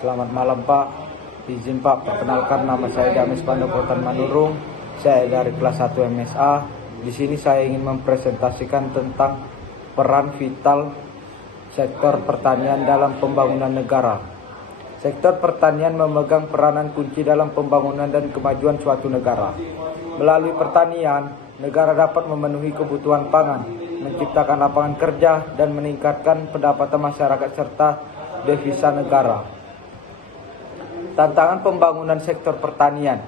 Selamat malam Pak. Izin Pak, perkenalkan nama saya James Pandopotan Manurung. Saya dari kelas 1 MSA. Di sini saya ingin mempresentasikan tentang peran vital sektor pertanian dalam pembangunan negara. Sektor pertanian memegang peranan kunci dalam pembangunan dan kemajuan suatu negara. Melalui pertanian, negara dapat memenuhi kebutuhan pangan, menciptakan lapangan kerja, dan meningkatkan pendapatan masyarakat serta devisa negara. Tantangan pembangunan sektor pertanian.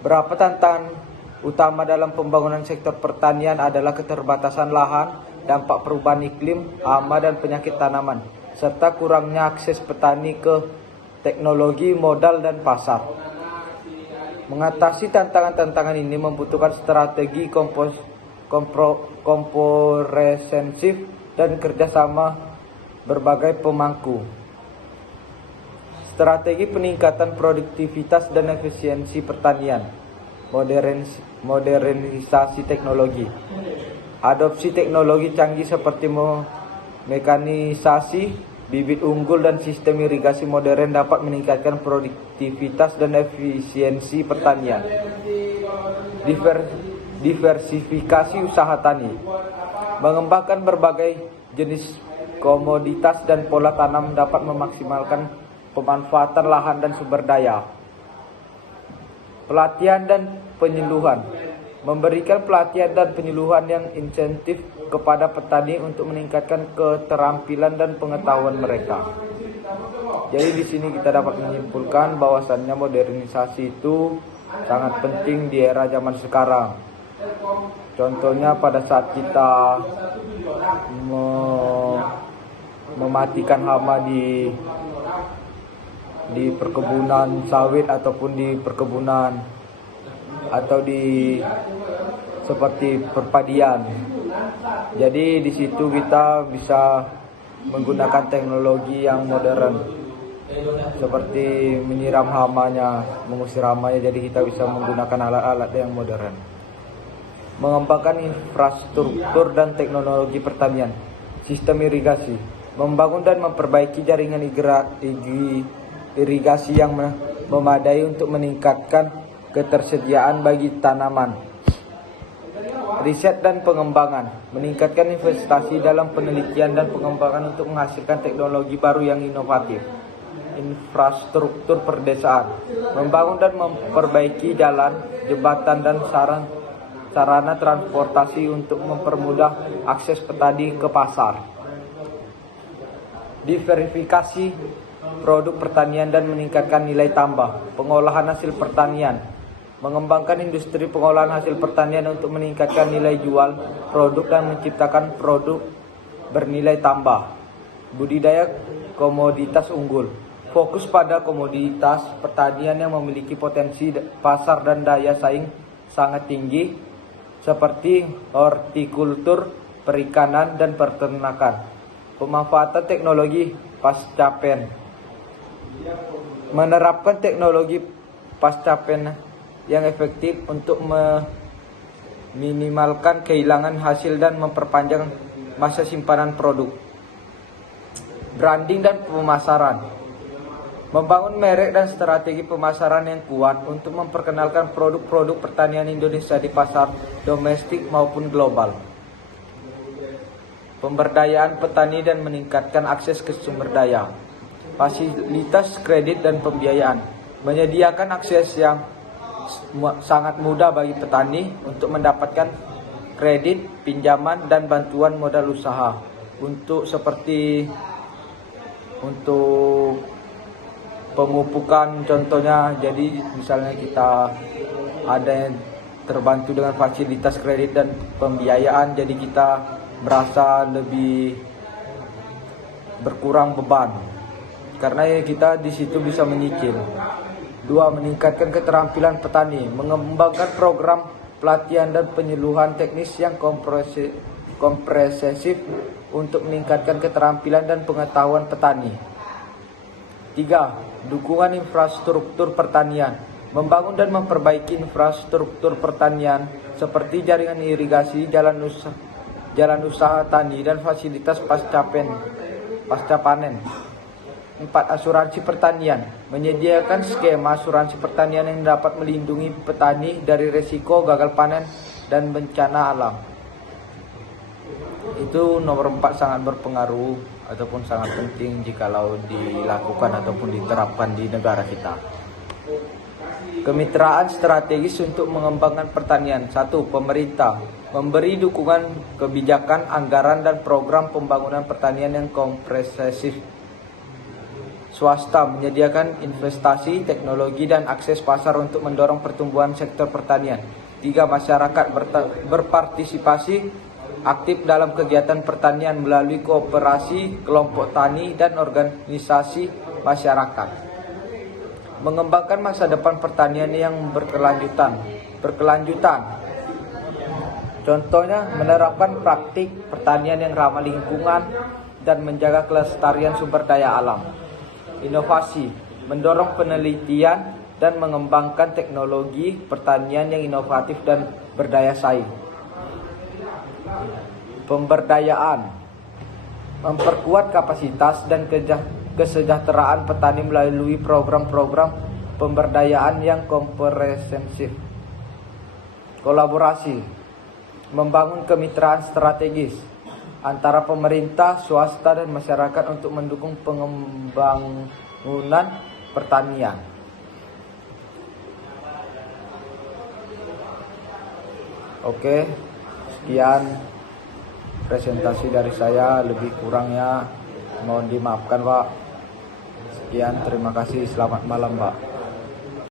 Berapa tantangan utama dalam pembangunan sektor pertanian adalah keterbatasan lahan, dampak perubahan iklim, hama dan penyakit tanaman, serta kurangnya akses petani ke teknologi, modal, dan pasar. Mengatasi tantangan-tantangan ini membutuhkan strategi komprehensif dan kerjasama berbagai pemangku. Strategi peningkatan produktivitas dan efisiensi pertanian, modernisasi teknologi, adopsi teknologi canggih seperti mekanisasi, bibit unggul dan sistem irigasi modern dapat meningkatkan produktivitas dan efisiensi pertanian. Diversifikasi usaha tani, mengembangkan berbagai jenis komoditas dan pola tanam dapat memaksimalkan pemanfaatan lahan dan sumber daya. Pelatihan dan penyuluhan, memberikan pelatihan dan penyuluhan yang insentif kepada petani untuk meningkatkan keterampilan dan pengetahuan mereka. Jadi di sini kita dapat menyimpulkan bahwasannya modernisasi itu sangat penting di era zaman sekarang. Contohnya pada saat kita mematikan hama di perkebunan sawit ataupun di perkebunan atau di seperti perpadian. Jadi di situ kita bisa menggunakan teknologi yang modern seperti menyiram hamanya, mengusir hamanya. Jadi kita bisa menggunakan alat-alat yang modern. Mengembangkan infrastruktur dan teknologi pertanian, sistem irigasi, membangun dan memperbaiki jaringan irigasi yang memadai untuk meningkatkan ketersediaan bagi tanaman. Riset dan pengembangan, meningkatkan investasi dalam penelitian dan pengembangan untuk menghasilkan teknologi baru yang inovatif. Infrastruktur perdesaan, membangun dan memperbaiki jalan, jembatan dan sarana transportasi untuk mempermudah akses petani ke pasar. Diversifikasi produk pertanian dan meningkatkan nilai tambah, pengolahan hasil pertanian, mengembangkan industri pengolahan hasil pertanian untuk meningkatkan nilai jual produk dan menciptakan produk bernilai tambah. Budidaya komoditas unggul, fokus pada komoditas pertanian yang memiliki potensi pasar dan daya saing sangat tinggi seperti hortikultur, perikanan, dan peternakan. Pemanfaatan teknologi pascapen, menerapkan teknologi pascapen yang efektif untuk meminimalkan kehilangan hasil dan memperpanjang masa simpanan produk. Branding dan pemasaran, membangun merek dan strategi pemasaran yang kuat untuk memperkenalkan produk-produk pertanian Indonesia di pasar domestik maupun global. Pemberdayaan petani dan meningkatkan akses ke sumber daya. Fasilitas kredit dan pembiayaan, menyediakan akses yang sangat mudah bagi petani untuk mendapatkan kredit, pinjaman, dan bantuan modal usaha untuk pemupukan contohnya. Jadi misalnya kita ada yang terbantu dengan fasilitas kredit dan pembiayaan, jadi kita merasa lebih berkurang beban karena kita di situ bisa menyicil. 2. Meningkatkan keterampilan petani, mengembangkan program pelatihan dan penyuluhan teknis yang komprehensif untuk meningkatkan keterampilan dan pengetahuan petani. 3. Dukungan infrastruktur pertanian, membangun dan memperbaiki infrastruktur pertanian seperti jaringan irigasi, jalan usaha tani, dan fasilitas pasca panen. 4. Asuransi pertanian. Menyediakan skema asuransi pertanian yang dapat melindungi petani dari resiko gagal panen dan bencana alam. Itu nomor 4 sangat berpengaruh ataupun sangat penting jikalau dilakukan ataupun diterapkan di negara kita. Kemitraan strategis untuk mengembangkan pertanian. 1. Pemerintah memberi dukungan kebijakan, anggaran, dan program pembangunan pertanian yang komprehensif. Swasta menyediakan investasi, teknologi, dan akses pasar untuk mendorong pertumbuhan sektor pertanian. 3. Masyarakat berpartisipasi aktif dalam kegiatan pertanian melalui kooperasi, kelompok tani, dan organisasi masyarakat. Mengembangkan masa depan pertanian yang berkelanjutan. Contohnya menerapkan praktik pertanian yang ramah lingkungan dan menjaga kelestarian sumber daya alam. Inovasi, mendorong penelitian dan mengembangkan teknologi pertanian yang inovatif dan berdaya saing. Pemberdayaan, memperkuat kapasitas dan kesejahteraan petani melalui program-program pemberdayaan yang komprehensif. Kolaborasi, membangun kemitraan strategis antara pemerintah, swasta, dan masyarakat untuk mendukung pengembangan pertanian. Oke, sekian presentasi dari saya, lebih kurangnya mohon dimaafkan Pak. Sekian, terima kasih, selamat malam Pak.